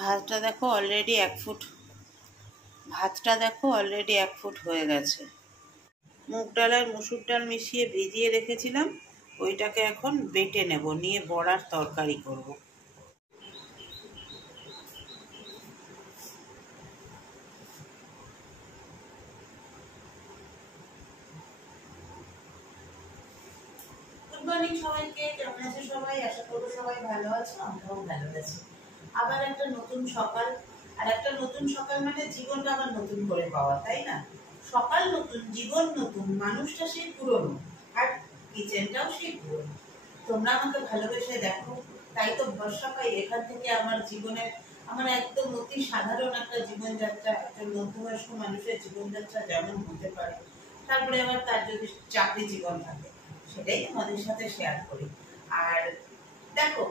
ভাতটা দেখো already 1 foot, ভাতটা দেখো অলরেডি 1 ফুট হয়ে গেছে। মুগ ডাল আর মুসুর ডাল মিশিয়ে ভিজিয়ে রেখেছিলাম, ওইটাকে এখন বেটে নেব, নিয়ে বড়ার তরকারি করব। গুড মর্নিং সবাইকে, কেমন আছে সবাই? আশা করবো সবাই ভালো আছো, আমরাও ভালো আছি। আবার একটা নতুন সকাল, আর একটা নতুন সকাল মানে জীবনটা আবার নতুন করে পাওয়া, তাই না? সকাল নতুন, জীবন নতুন, মানুষটা সেই পুরনো, আর কিচেনটাও সেই পুরনো। তোমরা আমাকে ভালোবেসে দেখো, তাই তো ভরসা পাই। এখান থেকে আমার জীবনের, আমার একদম অতি সাধারণ একটা জীবনযাত্রা, একজন মধ্যবয়স্ক মানুষের জীবনযাত্রা যেমন হতে পারে, তারপরে আবার তার যদি চাকরি জীবন থাকে, সেটাই তোমাদের সাথে শেয়ার করি। আর দেখো,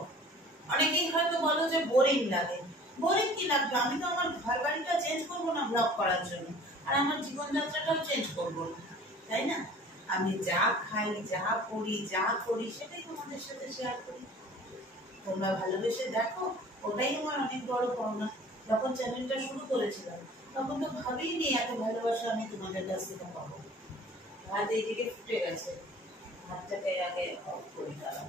অনেকেই হয়তো বলো যে বোরিং লাগে। বোরিং কি লাগবে? আমি তো আমার ঘর বাড়িটা চেঞ্জ করবো না ব্লগ করার জন্য, আর আমার জীবনযাত্রাটাও চেঞ্জ করবো না, তাই না? আমি যা খাই, যা করি, যা করি, সেটাই তোমাদের সাথে শেয়ার করি। তোমরা ভালোবেসে দেখো, ওটাই আমার অনেক বড় পাওনা। যখন চ্যানেলটা শুরু করেছিলাম, তখন তো ভাবিনি এত ভালোবাসা আমি তোমাদের কাছ থেকে পাবো। ভাত এইদিকে ফুটে গেছে, ভাতটাকে আগে অফ করে দাঁড়াও।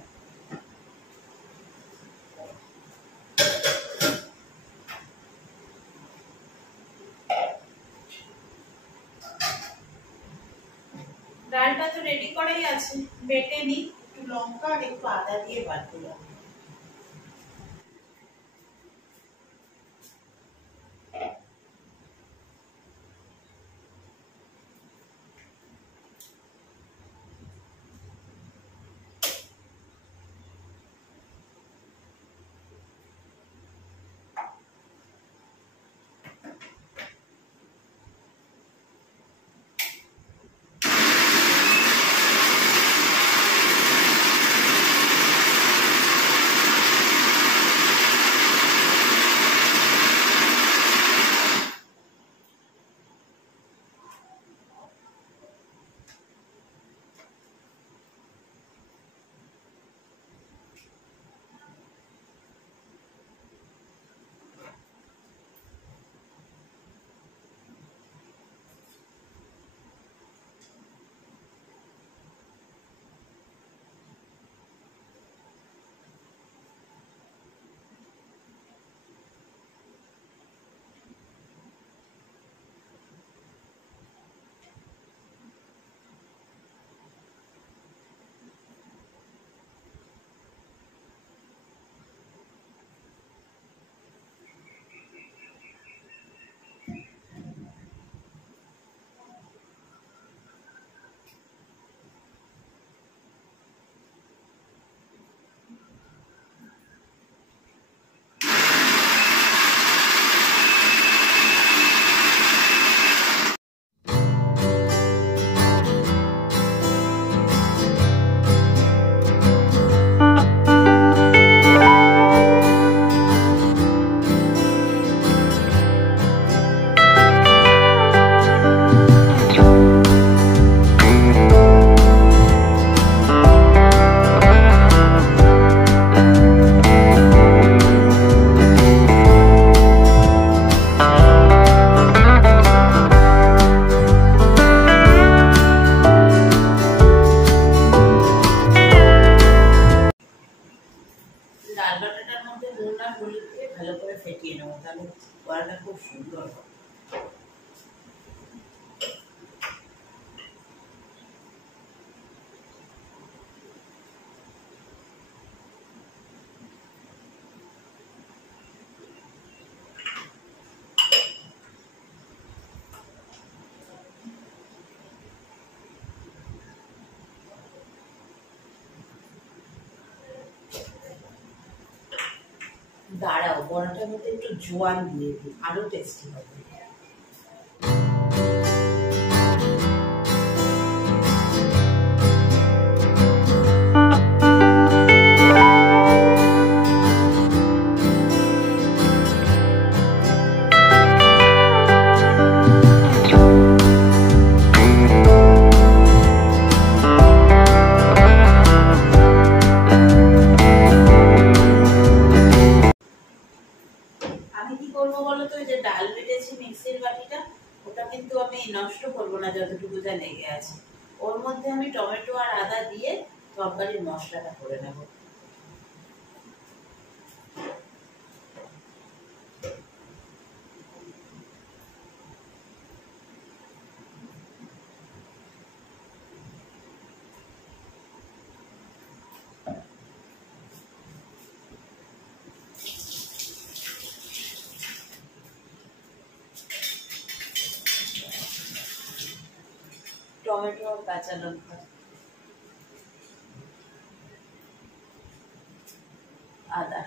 ডালটা তো রেডি করাই আছে, বেটে নি, একটু লঙ্কা আর একটু আদা দিয়ে বাটবো। ভালো করে ফেটিয়ে নেবো, তাহলে বড়াটা খুব সুন্দর হবে। দাঁড়াও, বড়াটার মধ্যে একটু জোয়ান দিয়ে দিই, আরো টেস্টি হবে। আমি কি করবো বলো তো, ওই যে ডাল বেটেছি মিক্সির বাটিটা, ওটা কিন্তু আমি নষ্ট করবো না, যতটুকু যা লেগে আছে ওর মধ্যে আমি টমেটো আর আদা দিয়ে তরকারির মশলাটা করে নেবো। টমেটো আর কাঁচা লঙ্কা, আদা,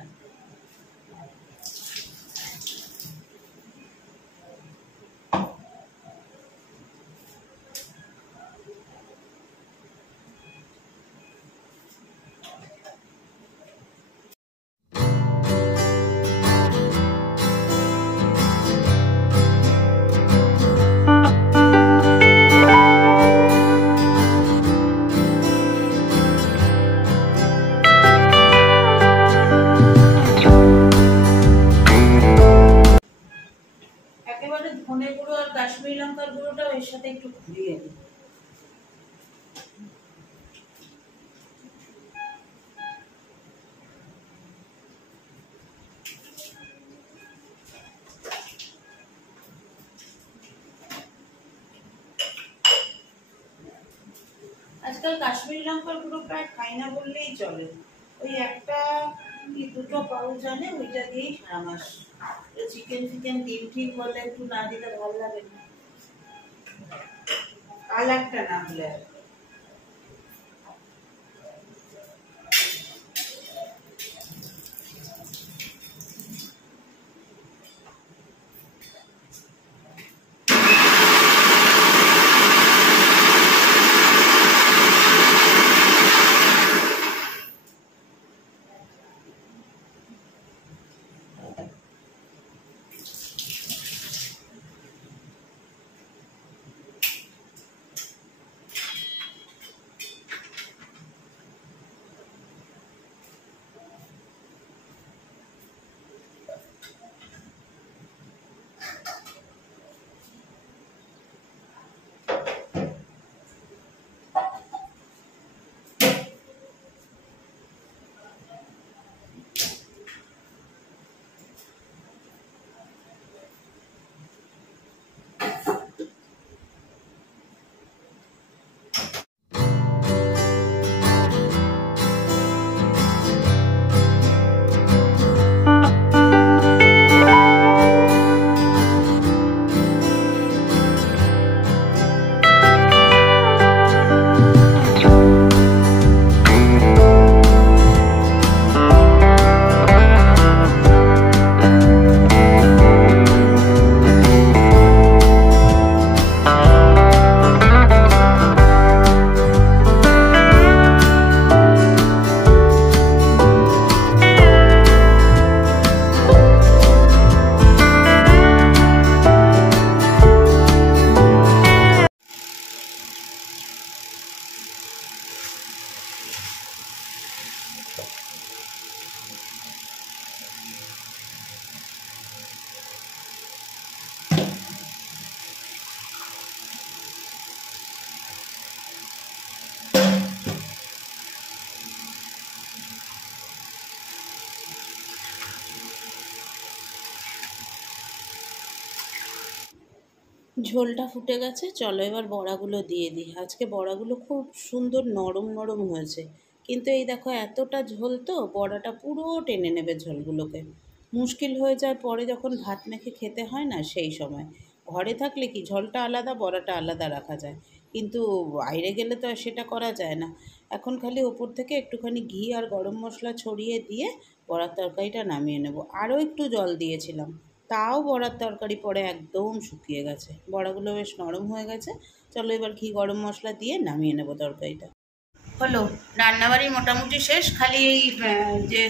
একেবারে ধনে গুঁড়ো আর কাশ্মীরি লঙ্কার গুঁড়োটাও এর সাথে একটু ঘুরিয়ে দিই। আজকাল কাশ্মীরি লঙ্কার গুঁড়ো প্রায় খাই না বললেই চলে, ওই একটা কি দুটো পাউচ আনে, ওইটা দিয়েই সারা মাস। চিকেন ফিকেন ডিম ঠিক হলে একটু না দিলে ভালো লাগে না, কালারটা না হলে আর। ঝোলটা ফুটে গেছে, চলো এবার বড়াগুলো দিয়ে দিই। আজকে বড়াগুলো খুব সুন্দর নরম নরম হয়েছে, কিন্তু এই দেখো এতটা ঝোল তো বড়াটা পুরো টেনে নেবে ঝোলগুলোকে, মুশকিল হয়ে যায় পরে যখন ভাত মেখে খেতে হয় না সেই সময়। ঘরে থাকলে কি ঝোলটা আলাদা বড়াটা আলাদা রাখা যায়, কিন্তু বাইরে গেলে তো আর সেটা করা যায় না। এখন খালি ওপর থেকে একটুখানি ঘি আর গরম মশলা ছড়িয়ে দিয়ে বড়ার তরকারিটা নামিয়ে নেব। আরও একটু জল দিয়েছিলাম, তাও বড়ার তরকারি পরে একদম শুকিয়ে গেছে, বড়াগুলো বেশ নরম হয়ে গেছে। চলো এবার ঘি গরম মশলা দিয়ে নামিয়ে নেব তরকারিটা। হলো রান্নাবাড়ি মোটামুটি শেষ, খালি এই যে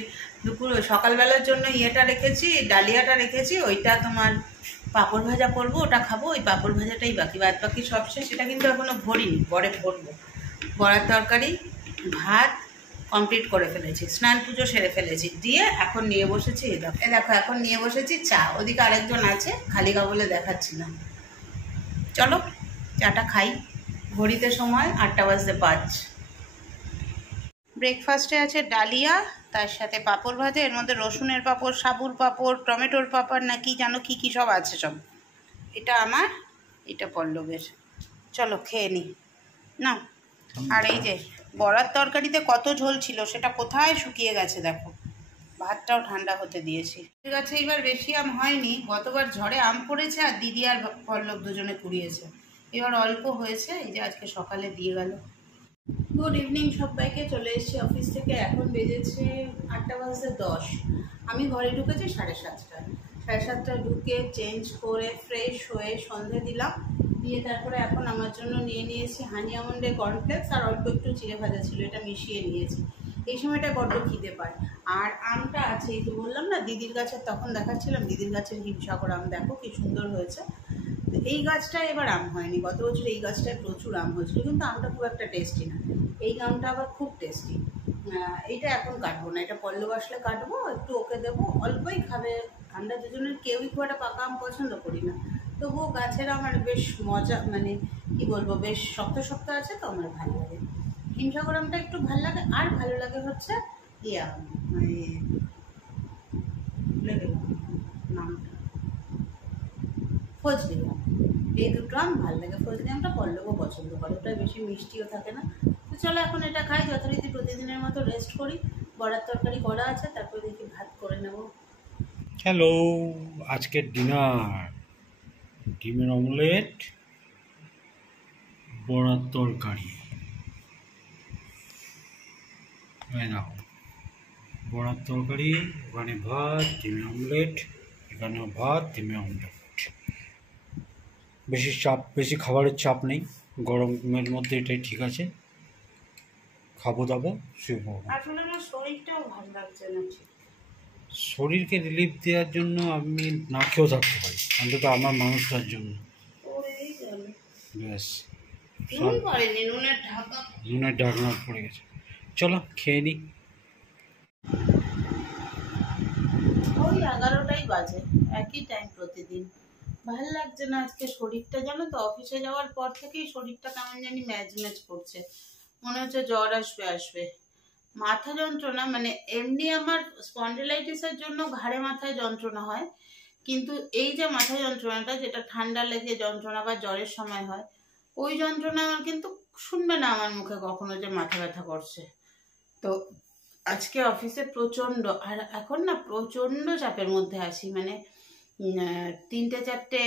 দুপুর সকালবেলার জন্য ইয়েটা রেখেছি, ডালিয়াটা রেখেছি, ওইটা তোমার পাঁপড় ভাজা করবো, ওটা খাবো, ওই পাঁপড় ভাজাটাই বাকি, বাদ বাকি সব শেষ। সেটা কিন্তু এখনও ভরিনি, পরে ভরবো। বড়ার তরকারি, ভাত, কমপ্লিট করে ফেলেছি, স্নান পুজো সেরে ফেলেছি, দিয়ে এখন নিয়ে বসেছি দেখো এখন নিয়ে বসেছি চা। ওদিকে আরেকজন আছে, খালি গা বলে দেখাচ্ছি না। চলো চাটা খাই। ঘড়িতে সময় 8:05। ব্রেকফাস্টে আছে ডালিয়া, তার সাথে পাঁপড় ভাজা, এর মধ্যে রসুনের পাঁপড়, সাবুর পাঁপড়, টমেটোর পাঁপড় না কি জানো কী কী সব আছে সব। এটা আমার, এটা পল্লবের। চলো খেয়ে নিই না। আর এই যে বড়ার তরকারিতে কত ঝোল ছিল সেটা কোথায় শুকিয়ে গেছে দেখো। ভাতটাও ঠান্ডা হতে দিয়েছি। ঠিক আছে, এবার বেশি আম হয়নি, গতবার ঝড়ে আম পড়েছে আর দিদি আর পল্লব দুজনে কুড়িয়েছে, এবার অল্প হয়েছে, এই যে আজকে সকালে দিয়ে গেল। গুড ইভিনিং সবাইকে, চলে এসেছি অফিস থেকে। এখন বেজেছে 8:10। আমি ঘরে ঢুকেছি 7:30টায়। 7:30টায় ঢুকে চেঞ্জ করে ফ্রেশ হয়ে সন্ধে দিলাম, দিয়ে তারপরে এখন আমার জন্য নিয়ে নিয়েছি হানি আমন্ডের কর্নফ্লেক্স আর অল্প একটু চিড়ে ভাজা ছিল, এটা মিশিয়ে নিয়েছি। এই সময়টা বড্ড খিদে পায়। আর আমটা আছে, এই যে বললাম না দিদির গাছের, তখন দেখাচ্ছিলাম দিদির গাছের হিমসাগর আম, দেখো কি সুন্দর হয়েছে। এই গাছটায় এবার আম হয়নি, গত বছর এই গাছটায় প্রচুর আম হয়েছিল, কিন্তু আমটা খুব একটা টেস্টি না। এই আমটা আবার খুব টেস্টি। এটা এখন কাটবো না, এটা পল্লব আসলে কাটবো, একটু ওকে দেবো, অল্পই খাবে। আমরা দুজনের কেউই খুব একটা পাকা আম পছন্দ করি না, তবুও গাছের আমার বেশ মজা, মানে কি বলবো, বেশ শক্ত শক্ত আছে তো আমার ভালো লাগে। হিমসাগর আমটা একটু ভালো লাগে, আর ভালো লাগে হচ্ছে ইয়া, মানে নামটা ফজলি আম। এই দুটো আম ভালো লাগে। ফজলি আমটা পল্লবও পছন্দ করে, ওটা বেশি মিষ্টিও থাকে না। তো চলো এখন এটা খাই, যথারীতি প্রতিদিনের মতো রেস্ট করি। বড়ার তরকারি করা আছে, তারপরে দেখি ভাত করে নেব। হ্যালো, আজকের ডিনার ডিমের অমলেট, বড়ার তরকারি। দেখো বড়ার তরকারি, ওখানে ভাত, ডিমের অমলেট, এখানেও ভাত, ডিমের অমলেট। বেশি খাবারের চাপ নেই, গরমের মধ্যে এটাই ঠিক আছে। খাবো দাবো, শুয়ে পড়বো। আসলে আমার শরীরটাও ভালো লাগছে না ঠিক। শরীরকে রিলিফ দেওয়ার জন্য আমি না খেয়েও থাকতে পারি, অন্তত আমার মানুষটার জন্য। ব্যাস, নুনের ঢাকনা পড়ে গেছে। চলো খেয়ে নিই। ওই 11টাই বাজে, একই টাইম প্রতিদিন। ভাল লাগছে না আজকে শরীরটা, জানো তো অফিসে যাওয়ার পর থেকেই শরীরটা কেমন জানি ম্যাজ করছে, মনে হচ্ছে জ্বর আসবে। মাথা যন্ত্রণা, মানে এমনি আমার স্পন্ডিলাইটিসের জন্য ঘাড়ে মাথায় যন্ত্রণা হয়, কিন্তু এই যে মাথা যন্ত্রণাটা, যেটা ঠান্ডা লেগে যন্ত্রণা বা জ্বরের সময় হয়, ওই যন্ত্রণা আমার কিন্তু শুনবে না আমার মুখে কখনো যে মাথা ব্যথা করছে। তো আজকে অফিসে প্রচণ্ড, আর এখন না প্রচণ্ড চাপের মধ্যে আছি, মানে 3-4টে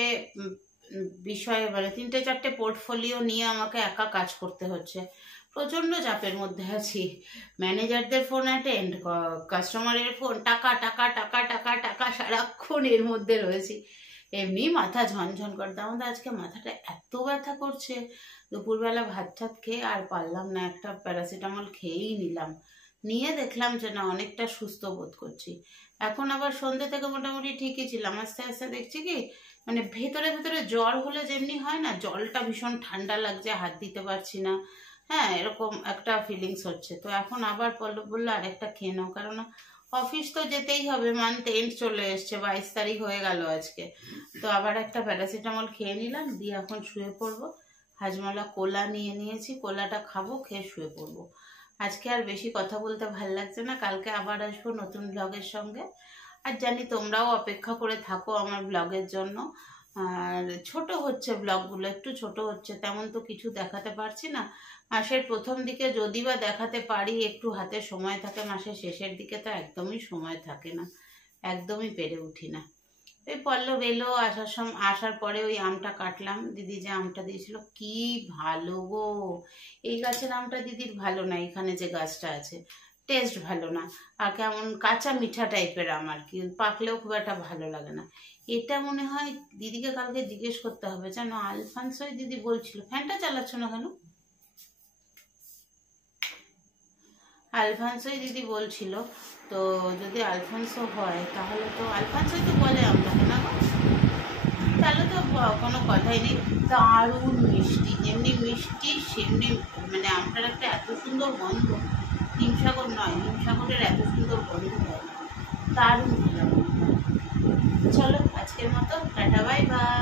বিষয়ে, মানে 3-4টে পোর্টফোলিও নিয়ে আমাকে একা কাজ করতে হচ্ছে। প্রচণ্ড চাপের মধ্যে আছি। ম্যানেজারদের ফোন অ্যাটেন্ড, কাস্টমারের ফোন, টাকা টাকা টাকা টাকা টাকা, সারাক্ষণ এর মধ্যে রয়েছি। এমনি মাথা ঝনঝন করে, তার মধ্যে আজকে মাথাটা এত ব্যথা করছে। দুপুরবেলা ভাত খেয়ে আর পারলাম না, একটা প্যারাসিটামল খেয়েই নিলাম, নিয়ে দেখলাম যে না অনেকটা সুস্থ বোধ করছি। এখন আবার সন্ধ্যে থেকে মোটামুটি ঠিকই ছিলাম, আস্তে আস্তে দেখছি কি, মানে ভেতরে ভেতরে জ্বর হলে যেমনি হয় না, জলটা ভীষণ ঠান্ডা লাগছে, হাত দিতে পারছি না, হ্যাঁ এরকম একটা ফিলিংস হচ্ছে। তো এখন আবার পল্লব বললো আরেকটা খেয়ে নাও, কারণ অফিস তো যেতেই হবে, মান্থ এন্ড চলে এসছে, 22 তারিখ হয়ে গেল আজকে। তো আবার একটা প্যারাসিটামল খেয়ে নিলাম, দিয়ে এখন শুয়ে পড়বো। হাজমলা কোলা নিয়ে নিয়েছি, কোলাটা খাবো, খেয়ে শুয়ে পড়বো। আজকে আর বেশি কথা বলতে ভাল লাগছে না, কালকে আবার আসবো নতুন ব্লগের সঙ্গে। আর জানি তোমরাও অপেক্ষা করে থাকো আমার ব্লগের জন্য। আর ছোট হচ্ছে ব্লগগুলো, একটু ছোট হচ্ছে, তেমন তো কিছু দেখাতে পারছি না। মাসের প্রথম দিকে যদি বা দেখাতে পারি, একটু হাতে সময় থাকে, মাসের শেষের দিকে তো একদমই সময় থাকে না, একদমই পেরে উঠি না। এই পল্লব এলো, আসার পরে ওই আমটা কাটলাম, দিদি যে আমটা দিয়েছিল কি ভালো গো। এই গাছের আমটা দিদির ভালো না, এখানে যে গাছটা আছে টেস্ট ভালো না, আর কেমন কাঁচা মিঠা টাইপের আম, আর কি পাকলেও খুব একটা ভালো লাগে না। এটা মনে হয় দিদিকে কালকে জিজ্ঞেস করতে হবে, জানো আলফানসোই দিদি বলছিল। ফ্যানটা চালাচ্ছ না কেন? আলফানসোই দিদি বলছিল, তো যদি আলফানসো হয় তাহলে তো আলফানসোই তো বলে আমটাকে না, তাহলে তো কোনো কথাই নেই। দারুণ মিষ্টি, যেমনি মিষ্টি সেমনি, মানে আমটার একটা এত সুন্দর গন্ধ। 300 হিমসাগর নয়, হিমসাগরের এত সুন্দর গন্ধ হয় না, দারুণ ভালো। চলো আজকের মতো টাটা, বাই বাই।